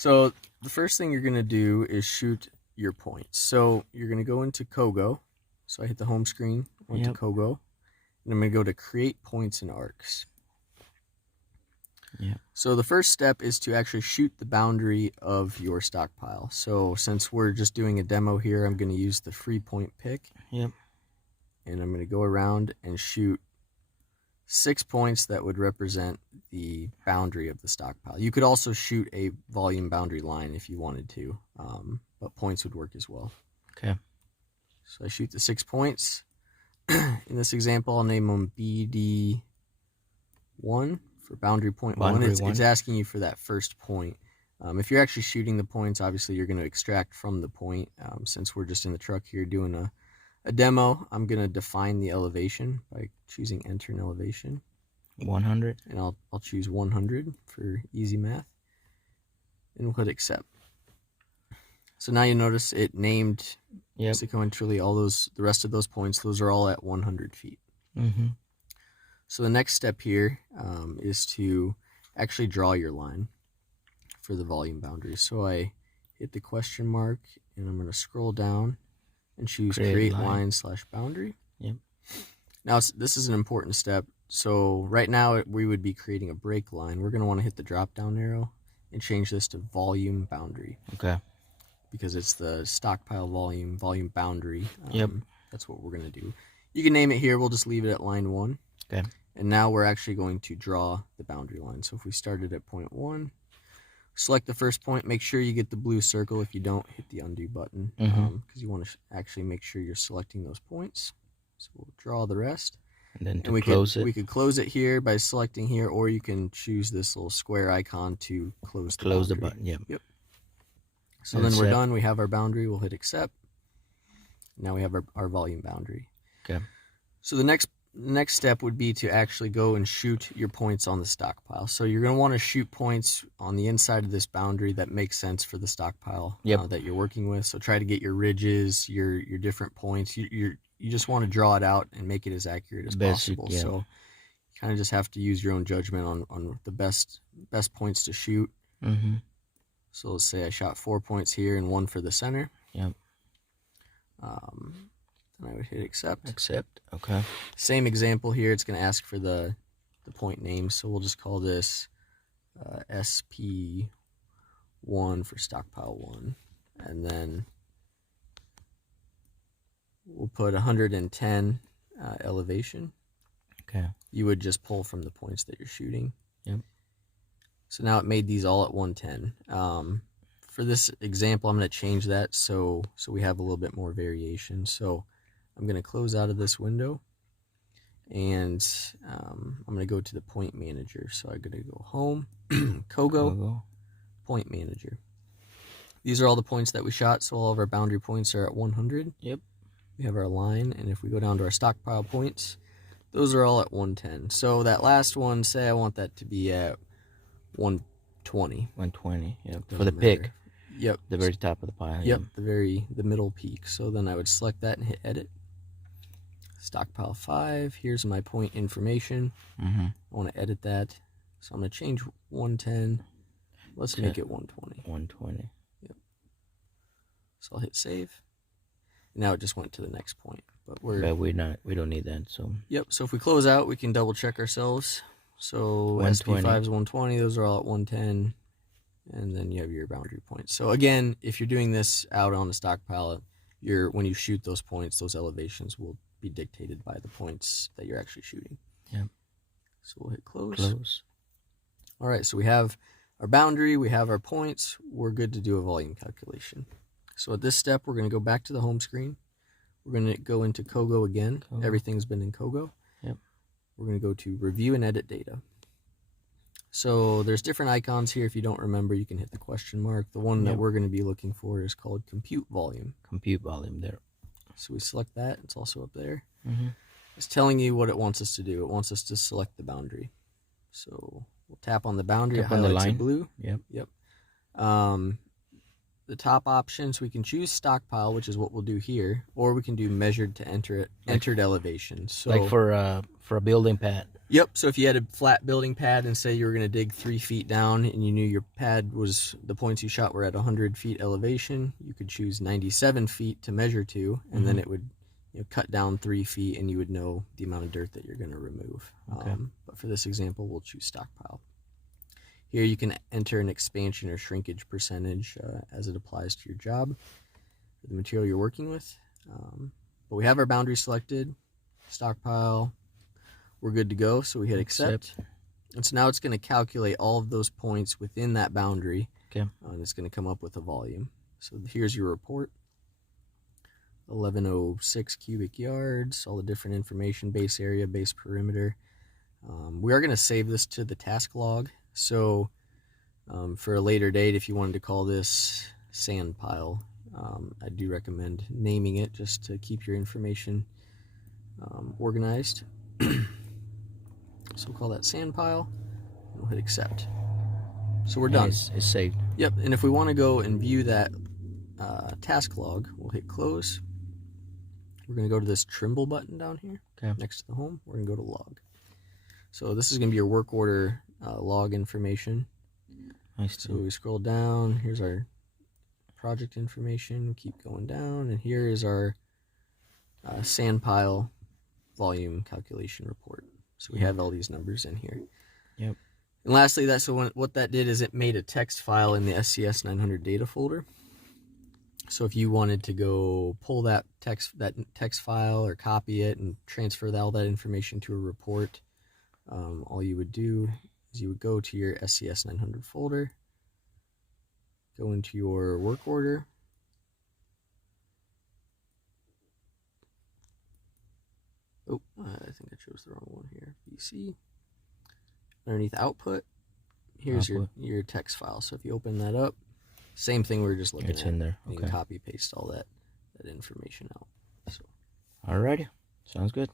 So the first thing you're going to do is shoot your points. So you're going to go into Kogo. So I hit the home screen, went to Kogo, and I'm going to go to create points and arcs. Yeah. So the first step is to actually shoot the boundary of your stockpile. So since we're just doing a demo here, I'm going to use the free point pick. Yep. And I'm going to go around and shoot 6 points that would represent the boundary of the stockpile. You could also shoot a volume boundary line if you wanted to, but points would work as well. Okay. So I shoot the 6 points. In this example, I'll name them BD1 for boundary point 1. It's asking you for that first point. If you're actually shooting the points, obviously you're going to extract from the point. Since we're just in the truck here doing a demo, I'm going to define the elevation by choosing enter an elevation. 100. And I'll choose 100 for easy math. And we'll hit accept. So now you notice it named sequentially all the rest of those points. Those are all at 100 feet. Mm-hmm. So the next step here is to actually draw your line for the volume boundary. So I hit the question mark and I'm going to scroll down and choose create line / boundary. Yep. Now this is an important step. So right now we would be creating a break line. We're going to want to hit the drop down arrow and change this to volume boundary. Okay. Because it's the stockpile volume boundary. Yep. That's what we're going to do. You can name it here. We'll just leave it at line 1. Okay. And now we're actually going to draw the boundary line. So if we started at point 1, select the first point, make sure you get the blue circle. If you don't, hit the undo button because you want to actually make sure you're selecting those points. So we'll draw the rest. And then we could close it here by selecting here, or you can choose this little square icon to close the button. Yep. So then we're done. We have our boundary. We'll hit accept. Now we have our volume boundary. Okay. So the next step would be to actually go and shoot your points on the stockpile. So you're going to want to shoot points on the inside of this boundary that makes sense for the stockpile that you're working with. So try to get your ridges, your different points. You just want to draw it out and make it as accurate as possible. So you kind of just have to use your own judgment on the best points to shoot. Mm-hmm. So let's say I shot 4 points here and 1 for the center. Yep. Then I would hit accept. Accept. Okay. Same example here. It's going to ask for the point name. So we'll just call this SP1 for stockpile 1. And then we'll put 110 elevation. Okay. You would just pull from the points that you're shooting. Yep. So now it made these all at 110. For this example, I'm going to change that so we have a little bit more variation. So I'm going to close out of this window, and I'm going to go to the point manager. So I'm going to go home, Kogo, point manager. These are all the points that we shot, so all of our boundary points are at 100. Yep. We have our line, and if we go down to our stockpile points, those are all at 110. So that last one, say I want that to be at 120. 120, yep. For the pick. Yep. The very top of the pile. Yep, the middle peak. So then I would select that and hit edit. Stockpile 5. Here's my point information. Mm-hmm. I want to edit that. So I'm going to change 110. Let's make it 120. 120. Yep. So I'll hit save. Now it just went to the next point. But we don't need that. So yep. So if we close out, we can double check ourselves. So SP5 is 120. Those are all at 110. And then you have your boundary points. So again, if you're doing this out on the stockpile, when you shoot those points, those elevations will be dictated by the points that you're actually shooting. Yep. So we'll hit close. All right, so we have our boundary, we have our points. We're good to do a volume calculation. So at this step, we're going to go back to the home screen. We're going to go into Kogo again. Everything's been in Kogo. Yep. We're going to go to review and edit data. So there's different icons here. If you don't remember, you can hit the question mark. The one that we're going to be looking for is called compute volume. Compute volume there. So we select that. It's also up there. Mm-hmm. It's telling you what it wants us to do. It wants us to select the boundary. So we'll tap on the boundary. It highlights in blue. Yep. Yep. the top option. So we can choose stockpile, which is what we'll do here, or we can do measured to entered elevation. So Like for a building pad. Yep. So if you had a flat building pad and say you were going to dig 3 feet down and you knew your pad was, the points you shot were at 100 feet elevation, you could choose 97 feet to measure to, and then it would cut down 3 feet and you would know the amount of dirt that you're going to remove. Okay. But for this example, we'll choose stockpile. Here you can enter an expansion or shrinkage percentage as it applies to your job, the material you're working with. But we have our boundary selected, stockpile. We're good to go, so we hit accept. And so now it's going to calculate all of those points within that boundary. Okay. And it's going to come up with a volume. So here's your report. 1106 cubic yards, all the different information, base area, base perimeter. We are going to save this to the task log. So for a later date, if you wanted to call this sand pile, I do recommend naming it just to keep your information organized. So we'll call that sand pile, and we'll hit accept. So we're done. It's saved. Yep, and if we want to go and view that task log, we'll hit close. We're going to go to this Trimble button down here, next to the home. We're going to go to log. So this is going to be your work order log information. So we scroll down, here's our project information, keep going down, and here is our sand pile volume calculation report. So we have all these numbers in here. Yep. And lastly, what that did is it made a text file in the SCS 900 data folder. So if you wanted to go pull that text file or copy it and transfer all that information to a report, all you would do is you would go to your SCS 900 folder, go into your work order, oh, I think I chose the wrong one here, BC. Underneath output, here's your text file. So if you open that up, same thing we were just looking at. It's in there. You can copy paste all that information out. So. Alrighty, sounds good.